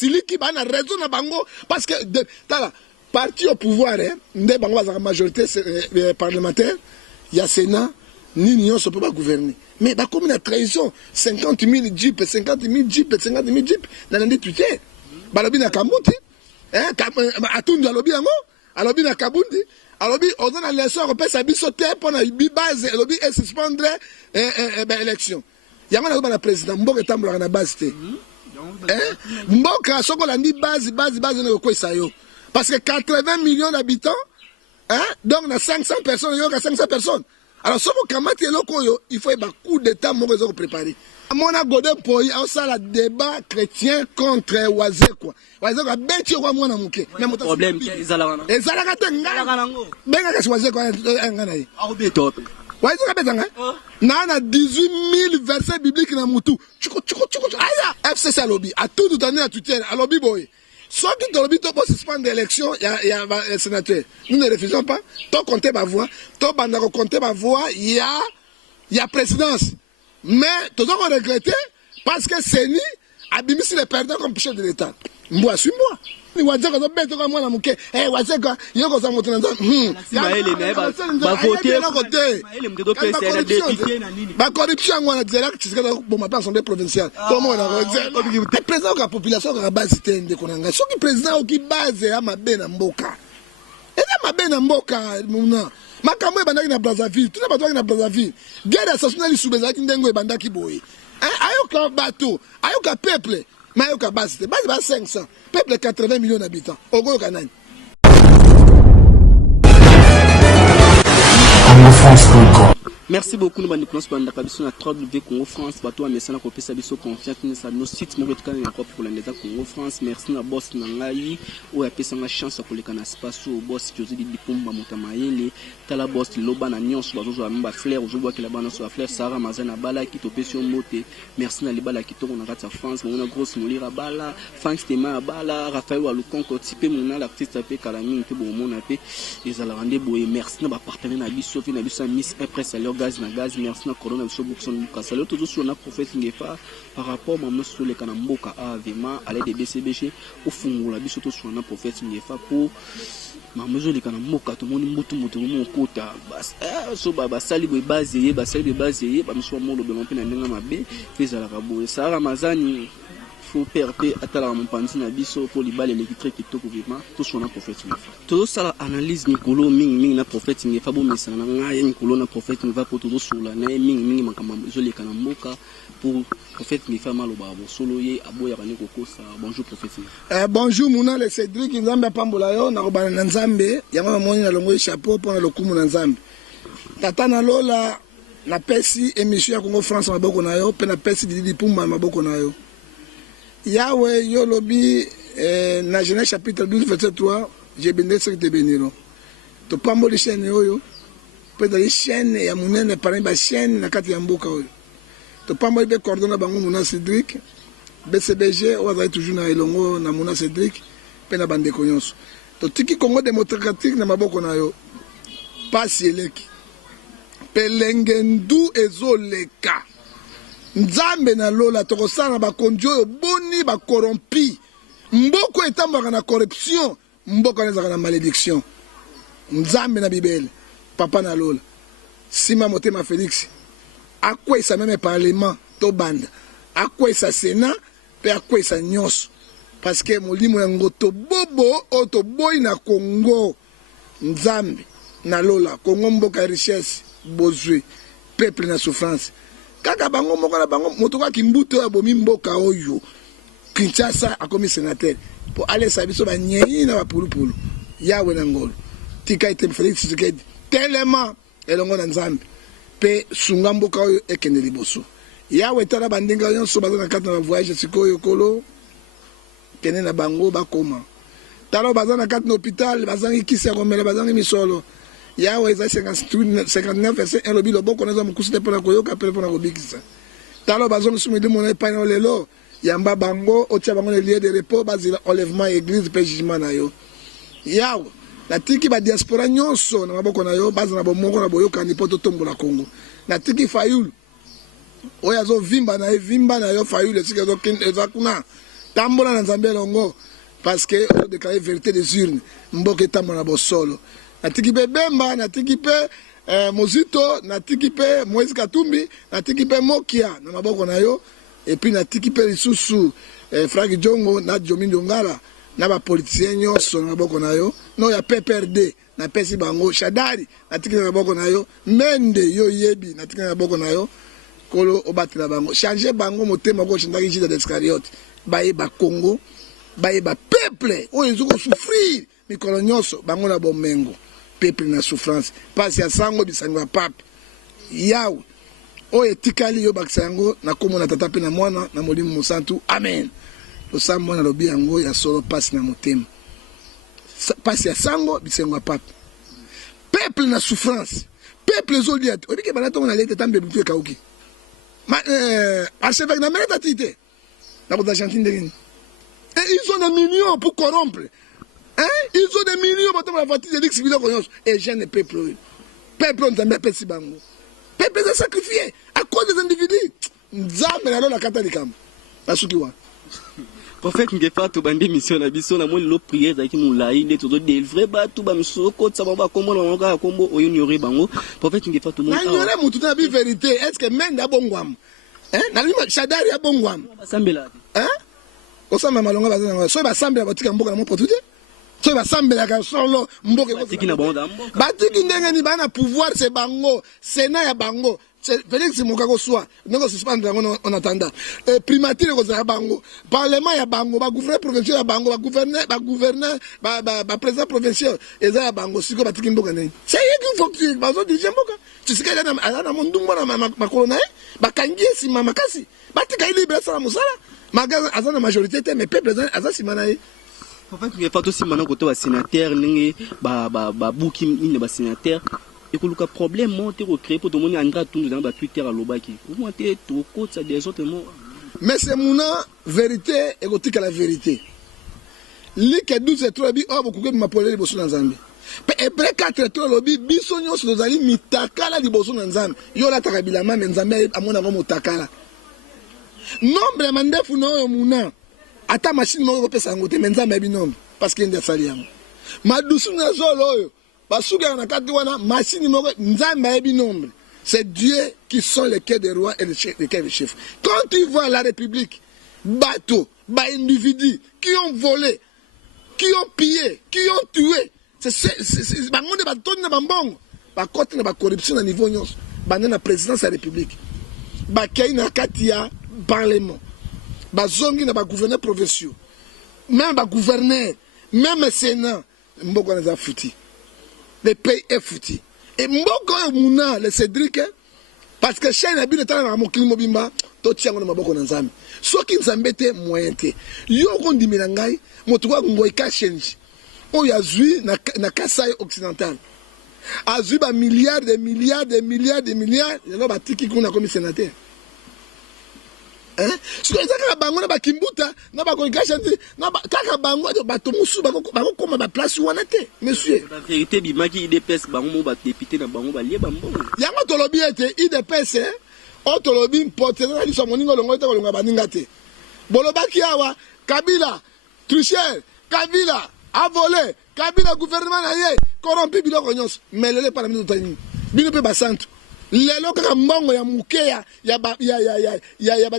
siliki bana raison na bango parce que tala parti au pouvoir ndé bango ba majorité parlementaire il y a Sénat ni union se peut pas gouverner mais ba comme une trahison 50 000 jeeps 50 000 jeeps 50 000 jeeps dans les tutés balobi na Kambuti atundu alobi yango alobi na Kabundi alobi on a leçon on peut s'abiso te pour na base alobi et suspendre élection yango na ba président mboka tambola na base te mboka soko landi base na ko sayo parce que 80 millions d'habitants donc na 500 personnes yo ka 500 personnes alors soko kamati eloko yo il faut ba coup d'état moko zo préparer mona godin poyi au sala débat chrétien contre Wazé quoi Wazé ka beti ko mona muke mais problème ezala ka tenga benga ka Wazé ko ngana yi au beto Wazé ka betanga na 18 000 versets bibliques na mutu chuko aya FCC lobby a tout donné à tutelle à lobby boy soit que dans le but pour suspendre l'élection il y a un sénateur nous ne refusons pas tant compter ma voix tant banda compter ma voix il y a présidence mais tout ça on regretté parce que Seni a bimissi les perdants comme chef de l'État moi suis moi ni Wazé ko beto ko mwana muke Wazé ko yoko za moto na Maele ne ba voter ba corruption ngwana direct tsika bo ma assemblée provinciale comment on a le président de la population ka base tende konanga soki président ki base ya mabe na mboka eza mabe na mboka muna makambo ebandaki na Brazzaville tuna bato na Brazzaville guerre assassinali subezaki ndengo ebandaki boye ayoka bato ayoka peuple mais ayoka base te base ba 500 peuple 80 millions d'habitants ogoyoka nani Merci beaucoup, nous allons nous na Congo France, bateau à Messana Kopé Sabiso confiance dans nos sites, mon retour en Europe pour l'État Congo France. Merci na boss Nangai, ou à pesa chance pour les canas passe au boss José di Pumba Montamaele, tala boss Loba na Nyon sur bazo à Flair, aujourd'hui que la bana sur Flair, Sarah Mazana Bala qui topé sur moté. Merci na libala qui tourne en France, on a grosse molira Bala, Frank Stema Bala, Raphaël Alukon Kotipé, mon l'artiste appelé Kalami, qui bon mon appelé, les alarandés boy. Merci na partenaire na biso, na biso Miss Presse gaz na gaz merci na corona biso bukson Lucas alors toujours sur na prophète Ngefa par rapport à maman sur les kanamboka avema à l'aide de BCBG au fungula biso to sur na prophète Ngefa pour maman sur les kanamboka tout monde mutu mon kota bas so baba sali bo base ba miso mo lo be mon pena ndenga mabe feza la rabo ça ramazani faut perper atala mon panzi na biso pour li bale l'électrique qui toko vraiment tout sur na prophète Ngefa tout ça analyse Nikolo ming na prophète Ngefa bo mesana nga Nikolo na prophète Ngefa pour tout sur la na ming makamba joli kana mboka pour prophète Ngefa maloba bo solo ye aboya bani kokosa bonjour prophète bonjour muna le Cédric nzambe pambola yo na kobana na nzambe yango moni na longo chapeau pour na lokumu na nzambe tata na lola na pesi émission ya Congo France maboko na yo pe na pesi di Pumba maboko na yo Yahweh Yolobi na Genèse chapitre 12 verset 3 j'ai béni ce qui te béniront. To pambo les chaînes oyo peut dans les chaînes ya munene parmi ba chaîne na kati ya mboka oyo. To pambo be coordonner bango muna Cédric BCBG o va toujours na elongo na muna Cédric pe na bande konyonso. To tiki Congo démocratique na maboko na yo. Pasi eleki. Pelengendu ezoleka. Nzambe na lola tokosana ba konjo boni ba corrompi mboko etambaka na corruption mboko ezaka na malédiction nzambe na bibele papa na lola sima motema Félix akwesa même parlement to banda akwesa sénat pe akwesa nyonso parce que molimo ya ngoto bobo oto boy na Congo nzambe na lola Congo mboka richesse bozwe peuple na souffrance kaka bango moko na bango motoka kimbuto abomi mboka oyo Kinshasa akomi sénateur pour aller sabiso ba nyei na ba pulupulu yawe na ngolo tika ite Félix Tshisekedi tellement elongo na nzambe pe sunga mboka oyo ekende liboso yawe tala bandinga nyonso baza na kati na voyage sikoyo kolo kene na bango bakoma talo baza na kati na hôpital bazangi kisi komela bazangi misolo Yahweh za 59 verset 1 lobi loboko na za mukusite pona koyoka pele pona kobikisa talo bazongi sumidi mona epai na lelo yamba bango otia bango le lieu de repos bazila enlèvement église pe jugement na yo Yahweh la tiki ba diaspora nyonso na maboko na yo bazana bomoko na boyoka ni poto tombola Congo na tiki Fayulu oya zo vimba na yo Fayulu sika zo kin ezakuna tambola na nzambe longo parce que on déclaré vérité des urnes mboka tambola bosolo natiki pe Bemba natiki pe Mozito natiki pe Moïse Katumbi natiki pe Mokia na maboko na yo et puis natiki pe lisusu Frank Djongo na Jomindo Ngala na ba politicien nyonso na maboko na yo no ya PPRD na pesi bango Shadari natiki na maboko na yo Mende yo yebi natiki na maboko na yo kolo obatela bango changer bango motema ko chindaki Judas Iscariote baye ba Congo baye ba peuple oyo nzuko souffrir mikolo nyonso bango na bomengo peuple na souffrance pasi ya sango bisango pape yawe oyo etikali yo bakisa yango na komona tata pe na mwana na molimo mosantu amen losa mwana lobi yango ya solo pasi na motema pasi ya sango bisango pape peuple na souffrance peuple zoli at obike banato na lete tambe butu ekauki archevêque na mérite tité na ko d'Argentine de Guinée. Et ils ont des millions pour corrompre. Hein? Ils ont des millions pour la voiture de l'X et jeune peuple. Peuple on t'aime pas si bango. Peuple est sacrifié à cause des individus. Nzambe alors la katalikam. La sukiwa. Prophète Ngefa to bande mission na biso na moni lo prière za ki moulayi ne to délivrer ba tout ba misoko tsa ba kombo na ngaka kombo oyo nyori bango. Prophète Ngefa to mo. Na nyore mutu na bi vérité. Est-ce que menda bongwam? Hein? Na lima Shadari ya bongwam. Sambela. Hein? Osama malonga bazana so ba sambela batika mboka na mo potude so ba sambela ka solo mboka batiki na bonda mboka batiki ndenge ni bana pouvoir c'est bango sénat ya bango Félix Mokako soit ndenge suspendre ngo on attendant primature ko za bango parlement ya bango ba gouverneur provincial ya bango ba gouverneur ba président provincial eza ya bango siko batiki mboka ndenge c'est yeki faut que bazo dirige mboka tu sais que ana mondumba na makolona ba kangi si mama kasi batika libre sala musala magasin azana majorité mais peuple azana simanaye en fait il y a pas aussi maintenant côté ba sénateur ningi ba buki ni ba sénateur et que le problème monte recréer pour tout le monde Andra tout dans ba Twitter à lobaki vous montez trop côté ça des autres mots mais c'est mon vérité et côté la vérité li ke 12 trop bi o bokuke mapolele boso na Nzambe pe ebre 4 trop lobi biso nyonso tozali mitakala liboso na Nzambe yo la takabila ma Nzambe amona ngo motakala nombre mandefu na oyo muna ata machine moko pesa ngote Nzambe abi nombre parce que ndia sali yango madusu na zolo oyo basuka na kati wana machine moko Nzambe abi nombre c'est Dieu qui sont les quais des rois et les quais des chefs quand tu vois la République bateau ba individus qui ont volé qui ont pillé qui ont tué c'est bango de batoni na bambongo ba côté na ba corruption na niveau nyonso bana na présidence de la République ba kay na kati ya parlement bazongi na ba gouverneur provinciaux même ba gouverneur même sénat mboko na za fouti le pays est fouti et mboko muna le Cédric parce que chaîne na bino tala na mokili mobimba to tiango na maboko na Nzambe soki Nzambe te moyen te yo kondimela ngai moto kwa ngoi ka change oyo azui na Kasai occidental azui ba milliards de milliards lelo batiki kuna comme sénateur hein so ezaka bango na bakimbuta na bakonikasha na kaka bango bato musu bako koma ba place wana te monsieur la vérité bimaki IDPS bango mo ba député na bango ba lie bango yango tolobi ete IDPS o tolobi mpote na liso moningo longo te kolonga baninga te bolobaki awa Kabila tricheur Kabila a volé Kabila gouvernement na ye corrompu biloko nyonso mais lele par minute tani bino pe basantu lelo kaka mbongo ya mukeya ya ba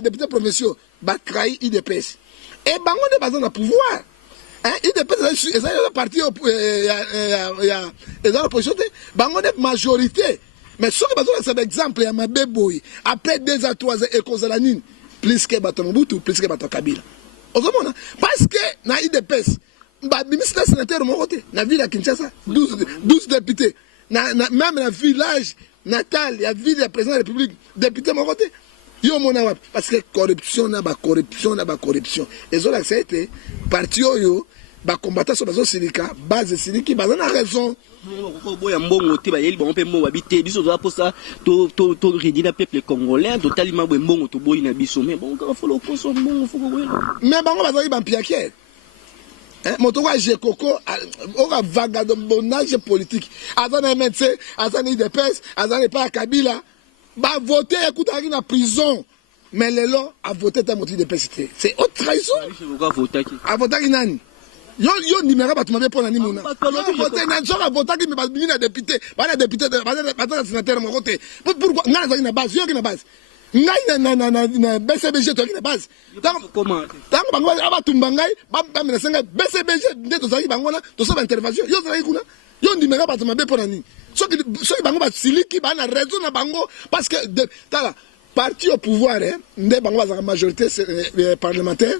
député provinciaux ba trahi IDPS et bango de bazana na pouvoir hein IDPS est un parti ya opposition bango de majorité mais ce que bazana c'est exemple ya mabeboy après 2 à 3 ans et cause la nine plus que bato Mobutu plus que bato Kabila ozomona parce que na IDPS ba ministre sénateur mo côté na ville à Kinshasa 12 députés même na village natal ya ville ya président de la République député mon côté yo mona wa parce que corruption et zo la c'était parti yo ba combattant sur bazo silika base siliki bazana raison ko boya mbongo te ba yeli ba mpe mbongo habité biso za posa to redina peuple congolais to talima bo mbongo to boyi na biso mais bon ka folo ko so mbongo foko wela mais bango bazali ba mpiakier moto kwa Jekoko oka vagabondage politique azana médecin azana IDPS azana pas Kabila ba voter écoute na prison mais lelo a voté ta motif de PCT. C'est haute trahison. A voté qui nani? Yo numéro ba tumabe pona ni mona. Yo voté na so a voté qui me ba bini na député, ba na député, ba na sénateur mo côté. Pourquoi ngana za na base, yo ki na base. Ngai na BCBG to ki na base. Comment? Tant bango aba tumba ngai, ba me senga BCBG ndeto za ki bango na to so ba intervention. Yo za ki kuna. Yo numéro ba tumabe pona ni. So ki bango ba siliki ba na raison na bango parce que tala parti au pouvoir, ne bango la majorité parlementaire,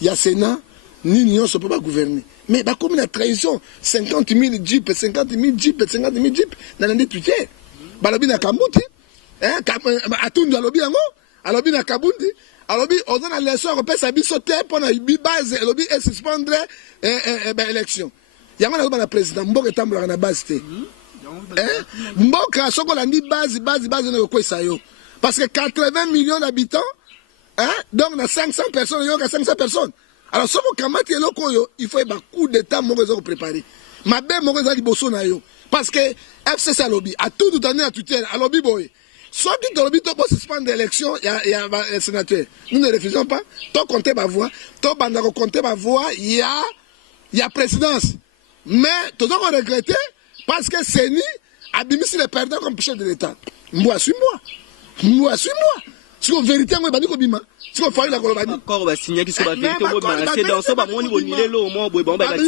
il y a Sénat, ni l'Union ne peut pas gouverner. Mais bah, comme une trahison, 50 000 jeeps, 50 000 jeeps, 50 000 jeeps, dans l'année tout est. Bah, l'objet n'a Kambuti, à tout le lobby, à l'objet n'a Kabundi, à l'objet, on a l'élection européenne, ça a sauté pour la base, l'objet est suspendre l'élection. Il y a un président, Mbok est en base. Mbok a choisi base, de quoi ça y est. Parce que 80 millions d'habitants, hein, donc on a 500 personnes, il y a 500 personnes. Alors, si vous il faut un coup d'état pour préparer. Ma belle mauvaise liboso na yo. Parce que FCC a lobby, à tout année à tutelle, à lobby boy. Soit tu te lobby, tu peux suspendre l'élection, il y a un sénateur. Nous ne refusons pas. Tu compter ma voix, tu peux compter ma voix, il y a présidence. Mais tu dois regretter parce que Séni a mis les perdants comme chef de l'État. Moi, suis-moi. Moi, suis-moi. Si la vérité, on va dire que si on fait la colobanie. D'accord, on va signer qui soit la vérité. C'est dans ce moment où on est là au moins.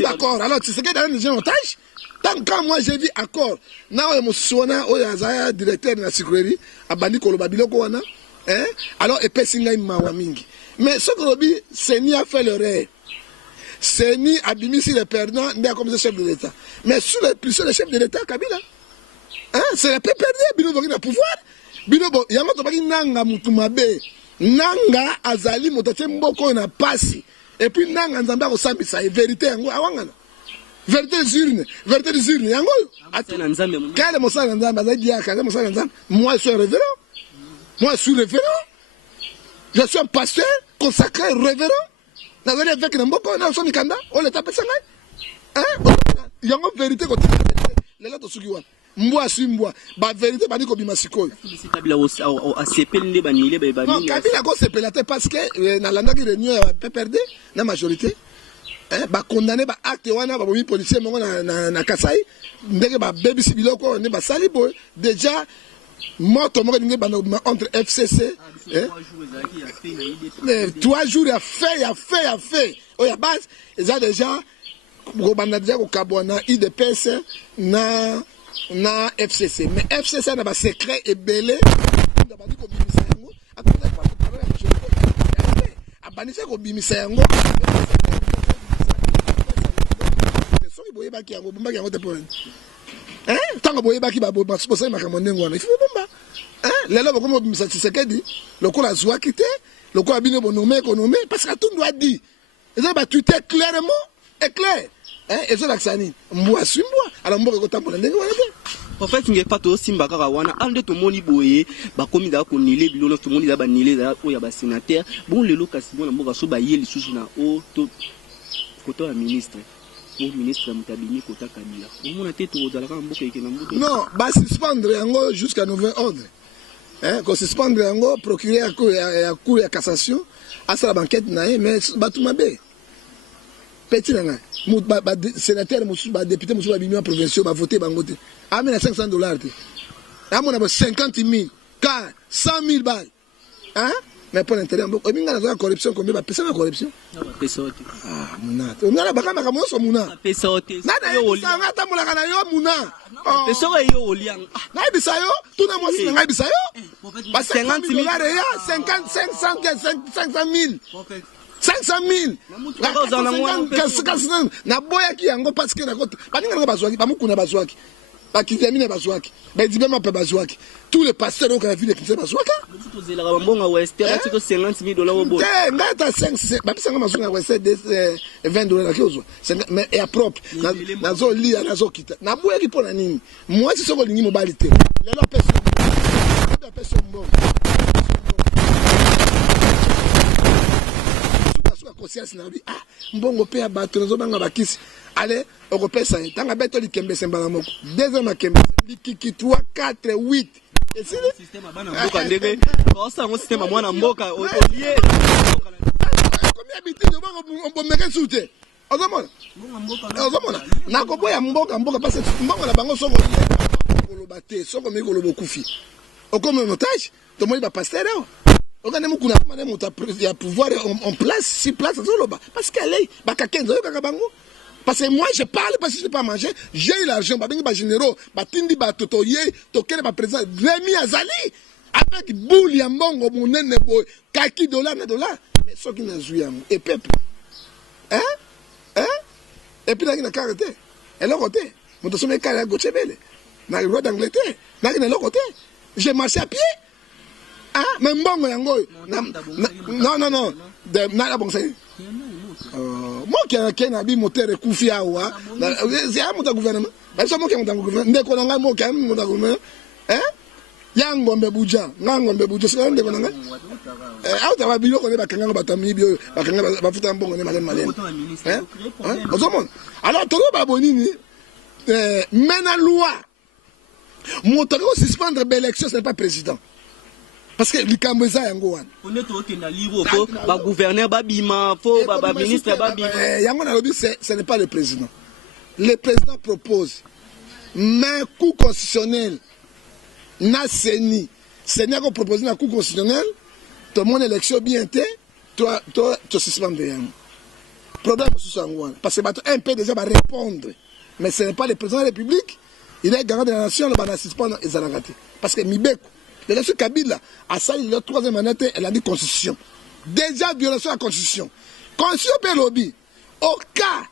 D'accord, alors tu sais que dans les gens otages, tant que moi j'ai vu accord, na mo sona o ya directeur de la sécurité, abandi kolobabilo ko wana, hein? Alors et pesinga mawa mingi. Mais ce que Robi Seni a fait l'erreur. Seni a bimisi les perdants, mais comme chef de l'État. Mais sous les plus le chef de l'État Kabila. Hein? C'est le peu perdu, bino vont pouvoir. Binobo, yango to baki nanga mutu mabe. Nanga azali motache mboko na pasi. Et puis nanga nzamba ko sambisa vérité yango awangana. Vérité des urnes yango. Atena nzambe mu. Kale mosala nzamba azali dia kale mosala nzamba. Moi je suis révérend. Moi je suis révérend. Je suis un pasteur consacré révérend. Nazali avec na mboko na so mikanda, on le tape sanga. Hein? Yango vérité ko tika. Lelo to sukiwa. Mboa si mboa ba vérité ba diko bima sikoyo Kabila a sepelé ba nile ba non Kabila ko sepelé parce que na landa ki réunion ya PPRD na majorité ba condamné ba acte wana ba bomi policier mongo na Kasai ndenge ba baby sibiloko ne ba sali boy déjà moto mongo ndenge ba entre FCC 3 jours a fait o ya base ils déjà ko banda déjà ko kabona IDPS na FCC. Mais FCC n'a pas secret et belé. Parce que tout doit dire. Ils ont battu clairement et clair. Et ça, c'est moi, suis moi. Alors, moi, je vais en fait, il n'y a pas de simba karawana. Ande to moni boye, ba komi da ko nile bilo to moni da ba nile da o ya ba sénateur. Bon le lokasi bona mboka so ba yeli susu na o to koto ya ministre. O ministre mutabini kota Kabila. O mona te to zala ka mboka yeke na mboka. Non, ba suspendre yango jusqu'à nouvel ordre. Hein, ko suspendre yango procureur ya cour ya cassation, asala banquette na mais batumabe. Petit nanga sénateur député musu ba bimia provinciaux ba voter bangote amena $500 te amona ba 50 000 car 100 000 balles hein mais pour l'intérêt mboko minga na corruption combien ba pesa na corruption ah muna ngala bakama kama so muna pesa ote na yo sanga tamula kana yo muna pesa yo oliang na bisa yo tuna mwasi na bisa yo ba 50 000 ya 500 000 500 000 na boya ki yango parce que na kote baninga bazwaki bamukuna bazwaki bakizamine bazwaki bazibema pe bazwaki tous les pasteurs au ville qui bazwaka to zela ka mbonga west ya tiko $50,000 obo ngata 5 babisanga mazunga west $20 kiozwa mais et propre nazo lia nazo kita na boya ki pona nini moi si soko lingi mobali te lelo pesa mbongo conscience na bi mbongo pe ya bato nazo banga bakisi allez okopesa tanga beto likembe sembala moko deuxième akembe likiki 3 4 8 système bana mboka ndenge kosa ngo système mwana mboka olié combien habitude on peut mettre soute ozomona nakoboya mboka parce que mboka na bango soko koloba te soko mi koloba kufi okome otage to moi ba pasteur okane mukuna mane muta ya pouvoir en place si place zoloba parce qu'elle est ba kakenzo yoka bango. Parce que moi je parle parce que je ne peux pas manger, j'ai eu l'argent, ba généraux, ba tindi ba totoye, tokele ba président Rémi Azali avec boule ya mbongo monene boy, kaki dollar na dollar, mais ce qui n'a joué et peuple. Et puis na carte. Et l'autre côté, mon sommet carré à gauche belle. Na roi d'Angleterre, na l'autre côté. J'ai marché à pied. Mais mbongo yango. Non, na la bonne moi qui a un habit moteur koufi awa c'est à mon gouvernement parce que moi qui mon gouvernement ndeko nanga moi qui mon gouvernement yangombe buja ngangombe buja c'est ndeko nanga auta ba bilo ko ne bakanga batami bio bakanga bafuta mbongo ne malem ozomon alors to ba bonini mena loi moto ko suspendre l'élection c'est pas président. Parce que likambo eza yango wana. Honnêtement que na liro ko ba gouverneur ba bima fo ba ministre ba bima. Yango na lobi ce n'est pas le président. Le président propose mais coup constitutionnel na seni. Seni a proposé na coup constitutionnel tout mon élection bien été toi tu suspendre yango. Problème sous yango wana parce que bato un peu déjà va répondre mais ce n'est pas le président de la République, il est garant de la nation le ba suspendre ezalakati parce que Mibeko l'élection Kabila a sali la troisième année, elle a dit constitution. Déjà violation de la constitution. Constitution peut lobby. Au cas,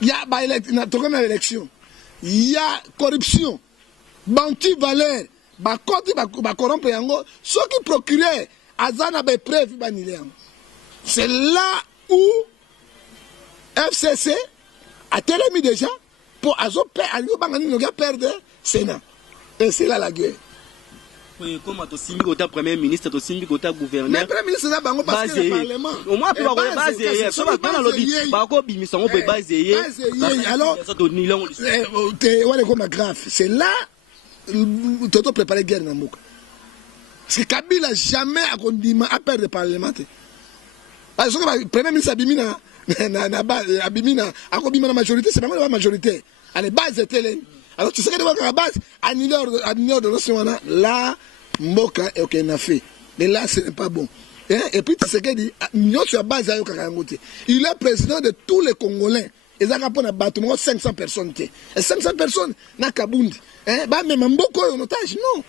il y a élection, il y a corruption, banti valeur, bakoti corrompre yango, ceux qui procuraient azana be preuve banilé. C'est là où FCC a télémis déjà pour azo perdre Sénat. Et c'est là la guerre. Comme tu simbi kota premier ministre, tu simbi kota gouverneur. Mais premier ministre na bango parce que le parlement. Au moins pour la base so ba kana lobby ba ko bimisa ngo be base alors wale comme grave. C'est là toto préparer guerre na mboka. Parce que Kabila jamais a condima à perdre le parlement. Parce que le premier ministre abimina na base abimina akobima na majorité, c'est pas la majorité. Allez base était alors tu sais que devant la base annuler de l'océan là mboka et ok n'a fait mais là ce n'est pas bon et puis tu sais que dit sur la base à Yokarangote il est président de tous les Congolais et ça rapporte à bâtiment 500 personnes et 500 personnes na Kabundi bah même mboko en otage non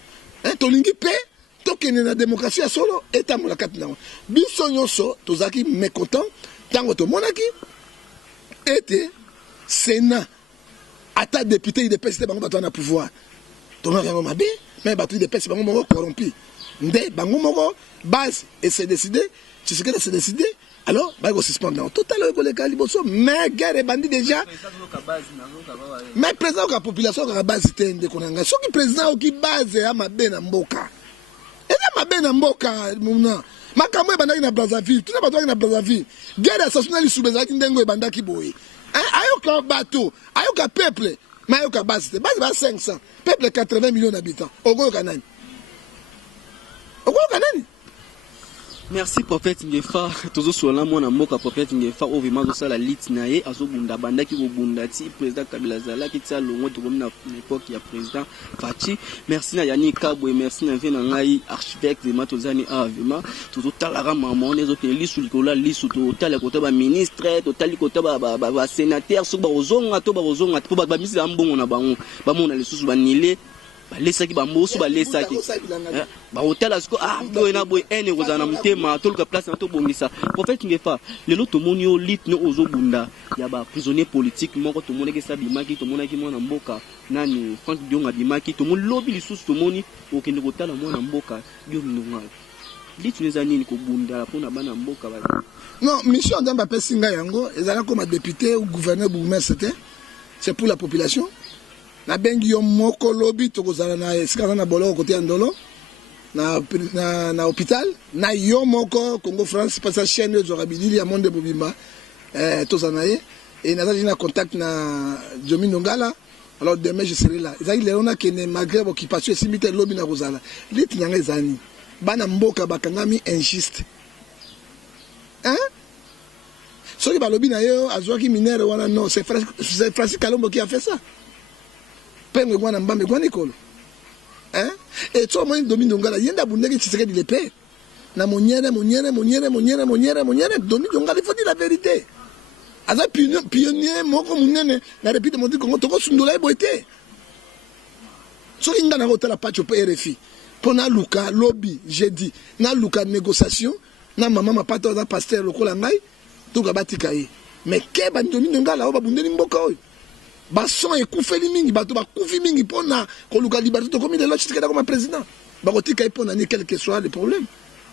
tolingi pe tokene na démocratie à solo et tamu la katna biso nyonso tozaki mécontent tango to monaki était Sénat attaque député il dépêche bango bato na pouvoir tono yango mabe mais bato il dépêche bango moko corrompu ndé bango moko base et c'est décidé tu sais que c'est décidé alors ba go suspendre total ko le kaliboso mais guerre bandi déjà mais président de la population ka base tende konanga soki président qui base ya mabe na mboka et na mabe na mboka muna makambo e bandaki na Brazzaville tout na bato na Brazzaville guerre assassinat soubezaki ndengo e bandaki boye ayoka bateau, ayoka peuple, mais ayoka base 500, peuple 80 millions d'habitants. Ogo Kanani. Merci prophète Ngefa, toujours sur la mon amour prophète Ngefa au vraiment ça la lit naé azo bunda banda ki bunda ti président Kabila Zala qui t'a longo to comme na l'époque il y a président Fachi. Merci na Yani Kabwe, merci na vena ngai architecte de Matozani avima toujours talara maman les autres lisu likola lisu to tala kota ba ministre to tali kota ba sénateur so ba ozonga to po ba misi la mbongo na bango ba mona lisusu banile balesaki bamboso balesaki bahotela siko boye na boye ene kozana mutema toluka place na tobongisa prophète Ngefa lelo tomoni yo lit no ozobunda ya ba prisonnier politique moko tomonaki sabimaki tomonaki mwana mboka nani Frank Dionga bimaki tomoni lobi lisusu tomoni okende kotala mwana mboka yo minonga lit neza nini kobunda pona bana mboka ba non mission d'amba pesinga yango ezala comme député ou gouverneur bourgmestre c'est pour la population. Na bengi yo moko lobi tokozala na esika na boloko côté ndolo na hôpital na yo moko Congo France parce que chaîne de Zorabidili ya monde bobimba tozanaye et na contact na Jomi Nongala Alors demain je serai là. Ezali leona kene malgré l'occupation simite lobi na kozala. Liti nanga ezani. Bana mboka bakangami injuste. Hein? Soki balobi na yo azwaki minere wana non, c'est Francis Kalombo qui a fait ça. Pengwe wana mbambe kwa Nikolo. Hein? Et toi moi Dominique Ndongala yenda bundeki Tshisekedi le père. Na moniere Dominique Ndongala, il faut dire la vérité. Aza pionnier moko munene na République démocratique Congo toko sundola eboité. Soki nga na hôtel la patch au RFI. Pona luka lobby jeudi na luka négociation na maman ma pato da pasteur lokola ngai to batika ye. Mais ke ba Dominique Ndongala ba bundeli mboka oyo. Ba son ekufeli mingi bato ba kufi mingi pona ko luka liberté to komi de l'autre Tshisekedi comme président. Ba kotika pona ni quel que soit le problème.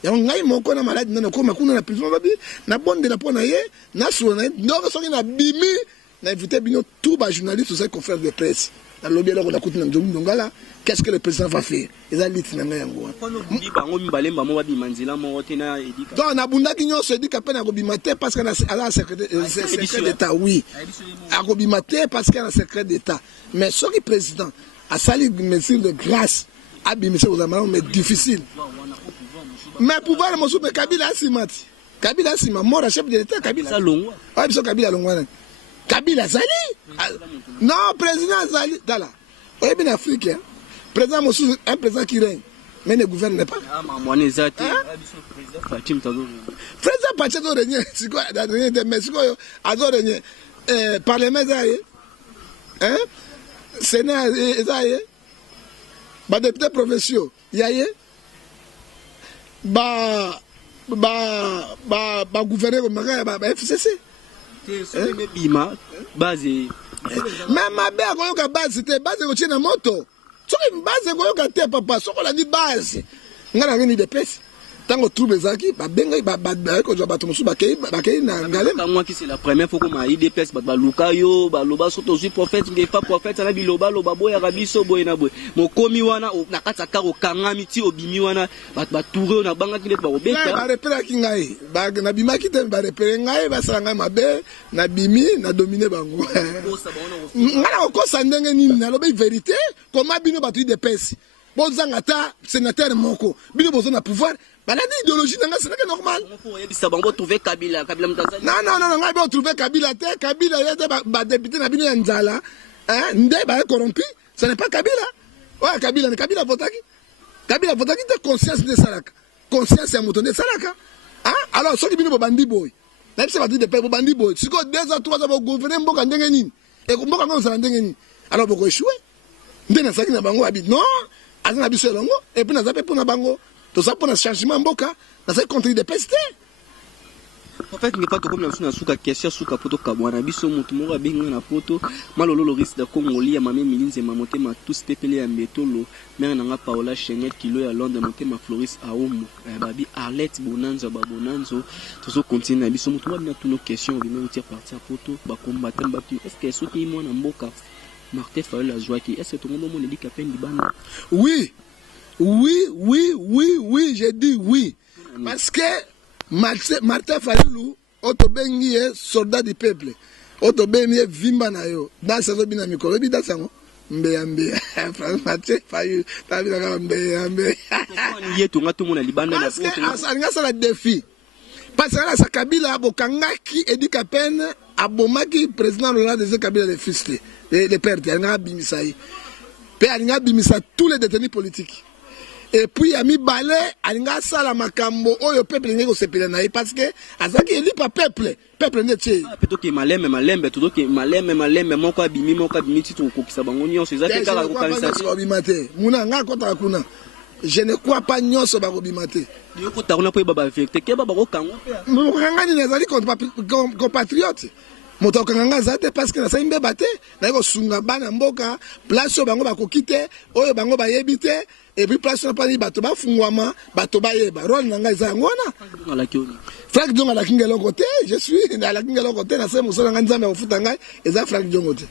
Ya ngai moko na malade na ko makuna na prison babi na bonde na pona ye na sona ndoko soki na bimi na invité bino tout ba journaliste sur conférence de presse na lobby alors on a coûté na Ndongala qu'est-ce que le président va faire eza lit na ngai yango bango mibalemba mo babi manzila mo tena edika donc na bundaki nyonso edika pe na kobimate parce que na ala secret d'état oui a kobimate parce que na secret d'état mais soki président a sali mesure de grâce a bimise aux amants mais difficile. Mais pouvoir mo soupe Kabila asimati. Kabila asima mort chef de l'état Kabila. Salongwa. Ah biso Kabila longwana. Kabila zali. Non, président zali dala. Oye bien Afrique hein. Président Moussou un président qui règne mais ne gouverne pas. Ah mamone zate. Président Fatim Tazo. Président Fatim Tazo règne c'est quoi dans règne mais c'est quoi azo règne parlement zaye. Hein? Sénat zaye. Ba député provinciaux yaye. Gouverner comme FCC. Bima base. Même ma belle a base, c'était base de la moto. Tu as une base de papa, ce qu'on a dit base. On a rien de pèse. Tant que trouve les acquis, c'est la première fois qu'on m'a dit des pèses, Lukayo, Baloba, surtout prophète, il n'est pas prophète, ça n'a biloba, Lobaboy, Arabiso, Boynaboy. Mon komiwana, au Nakataka, au Kangamiti, au Bimiwana, Touré, on a bangé les barobés. Ba repérer Kingaï, Nabima qui t'aime, ba repérer Ngaï, Basanga Mabe, Nabimi, na dominé Bango. N'a encore ça n'a pas vérité, comment Bino battu des pèses. Bon, Zangata, sénateur Moko, Bino Bozon a pouvoir. Bah, l'idéologie, c'est normal. Non, on trouver Kabila, Kabila, député Nabino Nzala, Ndé, corrompu, ce n'est pas Kabila. Ouais, Kabila Votaki. Kabila Votaki, t'as conscience de Salaka. Conscience, c'est un mouton de Salaka. Alors, ceux qui viennent au Bandi Boy, même si c'est pas Bandi Boy, si vous 2 ans, 3 ans, vous gouvernez Mboka Ndengeni, et vous Mboka Ndengeni, alors vous échouez. Ndé Saki Nabango habite, non, Azan Abisso Longo, et puis Nazape pour Nabango. Tout ça pour un changement Mboka, dans cette contre de peste. En fait, n'est pas comme la souka question souka poto kabwana biso mutu moko benga na poto malolo lo risque de Congolais mame milinze mamote ma tous pepele ya metolo mère nanga Paola Chenet kilo ya Londres mote ma Floris Aoum babi Arlette Bonanzo babonanzo toujours continuer biso mutu na tous nos questions bi même tirer partir poto ba combattre ba est-ce que soki mo na mboka Martin Fayulu la joie qui est-ce que tout le monde dit qu'appelle libana oui, j'ai dit oui. Parce que Martin Fayulu, Otobengi est soldat du peuple. Otobengi est Vimbanayo. Dans ce bina mikolo, bi dans sango. Mbeyambe. Martin Fayulu, ta bina mbeyambe. Pourquoi nié tout le monde libana na poto? Parce que ça la défi. Parce que là, sa Kabila Bokangaki et dit qu'à peine Abomaki président Laurent des Kabila les fils les pères de Alina Bimisaï. Pe Alina Bimisa tous les détenus politiques. Et puis Ami Balé Alina Sala Makambo Oyo peuple n'ego sepele naï parce que Azaki élit pas peuple n'est tché. Plutôt que malembe tout que malembe moko abimi titre ko kisa bango nyonso ezaki kala ko kanisa. Muna nga kota kuna. Je ne crois pas nyonso ba kobimate. Yoko taruna po baba affecté ke baba ko kango pe. Mo kanga ni nazali compatriote. Moto kanga zate parce que na saimbe baté na ko sunga bana mboka place bango ba kokite oyo bango ba yebite et puis place na pani bato ba fungwama bato ba yeba rôle nanga za ngona. Frank Diongo la kingelo côté je suis na la kingelo côté na se musala nganza me ofuta ngai eza Frank Diongo te.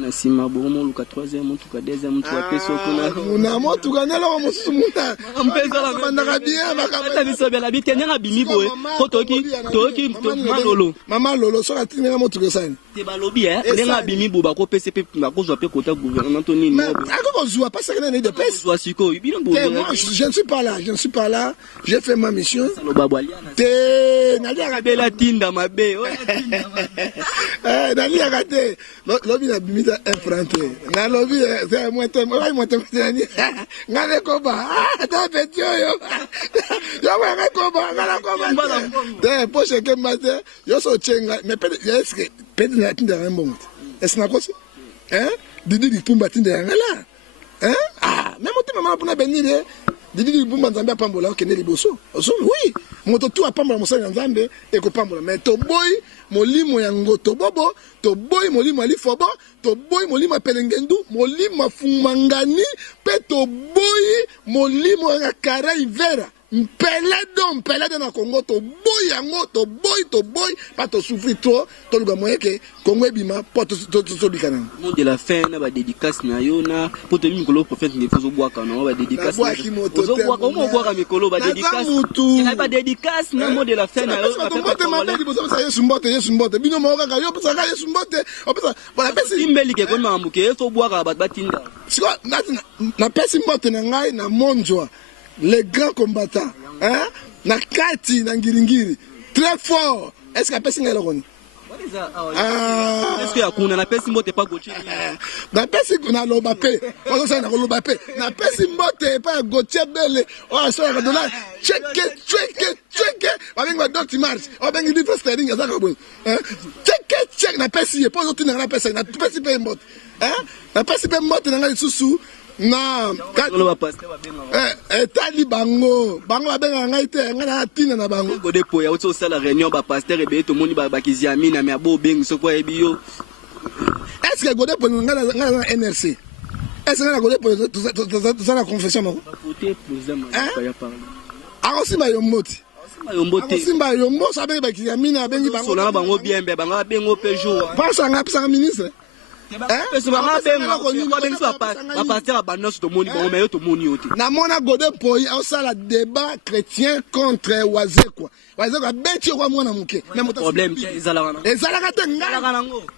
na sima bomo luka 3e mutuka 2e mutuka peso kuna muna motuka nelo mosusu muna mpeza la bandaka bien bakata bisobela bitenya bimibo ko toki malolo mama lolo so atinga motuka sana te balobi ndenga bimibo bako pese pe bakozwa pe kota gouvernement to nini akoko zwa pas que ne de pese zwa siko bino bo je ne suis pas là j'ai fait ma mission te nalia bela tinda mabe nalia kate lobi na bimita enfranté na lobi c'est moi ngale koba ta petit yo ngale koba te poche ke mate yo so chenga mais est-ce que peut na tinda rembo est-ce na kosi didi dipumba tinda ngala même tu maman pour na benire didi dipumba nzambe apambola okende liboso oui moto tu apambola mosala nzambe e ko pambola mais to boy molimo yango to bobo to boy molimo ali fobo to boy molimo pelengendu molimo fumangani pe to boy molimo ya karai vera mpelede na Congo to boy yango to boy pas to souffrir trop to luga moyen que Congo bima poto to bikana mot de la fin na ba dédicace na yona poto mikolo prophète ne faisons boire kana ba dédicace ozo boire comment boire mikolo ba dédicace na ba dédicace na mot de la fin na yo Yesu mbote bino moka ka yo pesa ka Yesu mbote opesa bona pesi imbeli ke ko mamuke so boire ba batinda siko na pesi mbote na ngai na monjwa les grands combattants, na kati na ngiringiri très fort. Est-ce que pesi ngelo koni? Est-ce que akuna na pesi mbote pa gochi? Na pesi na lobape. Ozo sa na lobape. Na pesi mbote pa gochi bele. O so ka dola check. Ba benga Dr. Mars. O benga di first ring za ka bo. Check na pesi e pozo tina na pesi na pesi pe mbote. Na pesi pe mbote na ngali susu. Na etali bango abenga ngai te ngana atina na bango godepo ya otso sala réunion ba pasteur ebe to moni ba kiziamina me abo bengi so kwa ebiyo est-ce que godepo ngana NRC est-ce que ngana godepo to la confession mako voter président ya parler akosimba yomoti akosimba yombo sa bengi ba kiziamina bengi bango so na bango bien be bango bengo pe jour pense nga pesa ministre namona gode poi osala débat chrétien contre wazekwa wazekwa beti kwa mwana muke problème ezalaka te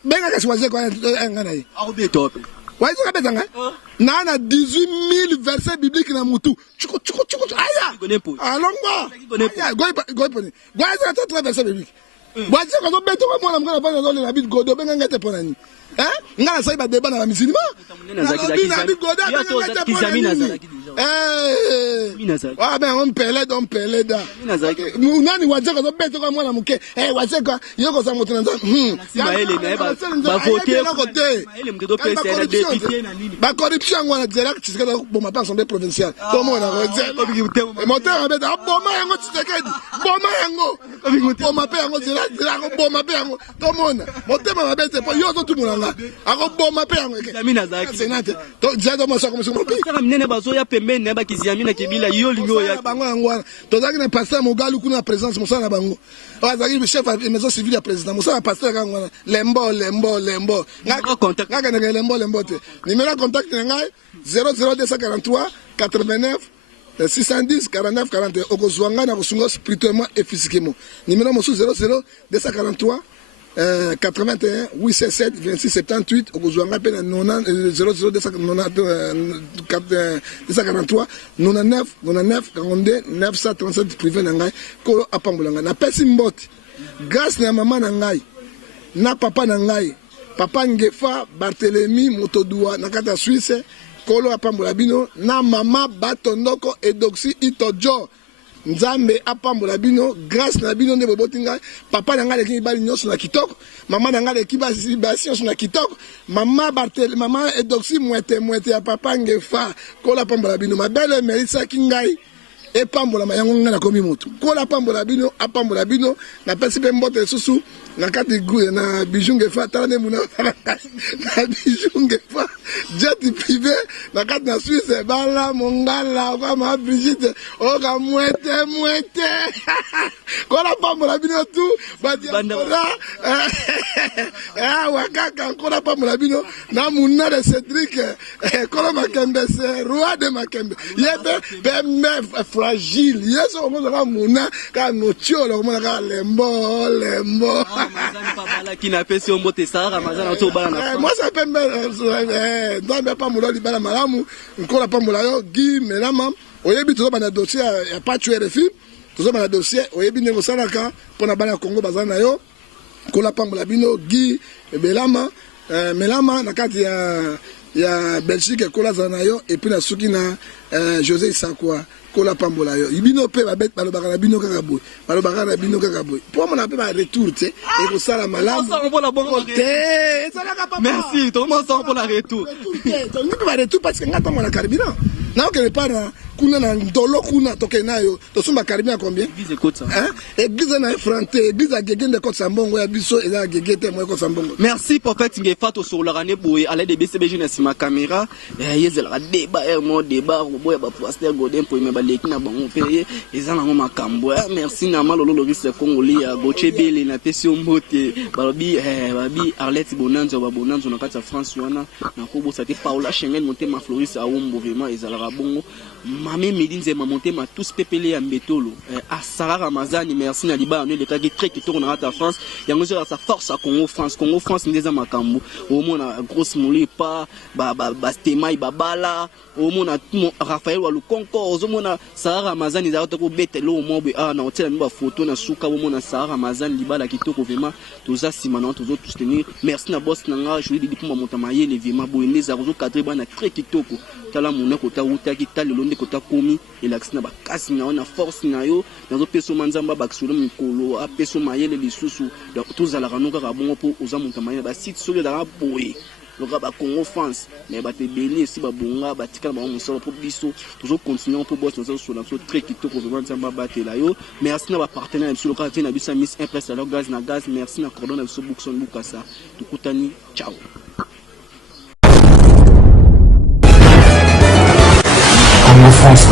benga kasi wazekwa ngana yi wazekwa betanga na 18 000 versets bibliques na mutu chuko aya alongwa goiponi gwazeka to 3 versets bibliques wazekwa to beti kwa mwana muke na bana zole na bit godo benga ngate ponani ngana sai ba débat na musulman on pele da nani wazeka zo beto kwa mwana muke wazeka yoko sa moto nza ba voter ba corruption ngwana direct tsika bo ma assemblée provinciale to mona ko moteur abeta boma yango tsekedi boma yango boma pe yango direct boma pe yango to mona motema mabete po yo to tumulanga ako boma pe yango Kiziamina zaki senate to jado maso comme sur kaka mnene bazo ya pembeni na ba Kiziamina kibila yo lingo ya bango ngwana to zaki na pasteur Mogalu kuna présence musana bango azaki chef de maison civile ya président musana pasteur ngwana lembo ngaka contact ngaka na lembo te numéro contact ngai 00243 89 610 49 41 okozwanga na kosunga spirituellement et physiquement numéro mosu 00243 81 877 26 78 okozwanga pe na 00243 99 42 937 privé na ngai ko apambolanga na pesi mbote grâce na mama na ngai na papa na ngai papa Ngefa Barthélemy Motodua na kata Suisse kolo apambola bino na mama Batondoko Edoxi Itojo Nzambe apambola bino grâce na bino ne bobotinga papa na ngai leki bali nyonso na kitoko mama na ngai leki basi nyonso na kitoko mama Barthélemy mama Edoxi mwete ya papa Ngefa kolo apambola bino mabele Melissa Kingai epambola mayango nga na komi moto kola apambola bino na pesi pe mbote susu na kati na Bijou Ngefa tala ne muna na Bijou Ngefa jet privé na kati na Suisse bala mongala kwa ma Brigitte oka mwete kola apambola bino tu ba diaspora awa kaka nkona pambola bino na muna de Cédric kola makembe c'est roi de makembe yete pembe fragile yeso okozaka muna ka notiolo komona ka lembo qui n'a pas si on botte ça Ramazan auto bala moi ça pembe donc pambola libala malamu nkona pambola yo Guy Melama oyebi tozo bana dossier ya pas tuer RFI tozo bana dossier oyebi ndeko salaka pona bana Congo bazana yo kola pambola bino Guy Melama Melama na kati ya Belgique kola zana yo et puis na suki na José Sakwa kola pambola yo ibino pe babet balobaka na bino kaka boy balobaka na bino kaka boy po mona pe ba retour te et ko sala malamu merci tout le monde sort pour la retour to ni ba retour parce que ngata mona carburant na ko ne pas kuna na ndolo kuna toke nayo to sumba carburant combien église écoute ça église na fronté église a gege de Côte Sambongo ya biso eza gege te mo Côte Sambongo merci prophète Ngefato sur la rane boy à l'aide de BCBG na sima caméra yezela débat mo débat boy ba pasteur Godin pour me baleki na bango pe ezana mo makambo merci na malolo loris congolais ya Gochebele na pesi mbote babi babi Arlette Bonanzo ba Bonanzo na kati ya France wana na kobo ça te Paula Schengen monter ma Floris a Ombo vraiment ezala bongo mame medinze ma monter ma tous pepele ya mbetolo a Sarah Ramazani merci na liba ne le kaki très qui tourne à France yango sur sa force à Congo France ndeza makambo au mona grosse mouli pas ba stemai babala au mona Raphaël wa Lukonko au mona Sarah Ramazani za ko betelo au mobe na hôtel na ba photo na suka au mona Sarah Ramazani libala kitoko vraiment toza simana tozo tous tenir merci na boss nanga je lui dis pour monter maye les vraiment boyene za ko cadrer bana très kitoko tala mona ko ta uta ki tala londe ko ta komi et l'accent ba kasi na force na yo na zo peso manzamba ba ksolo mikolo a peso maye les lisusu donc tous ala ranuka ka bongo po oza monter maye ba site sur la boye le Rabat Congo France mais ba te béni si ba bonga ba tika ba musolo pour biso toujours continuer pour boss nous sur la très kitoko vraiment nzamba battre la yo merci na ba partenaire sur le cas na bisa Miss Impress alors gaz na gaz merci na cordon na biso Bookson Bukasa tukutani ciao Congo France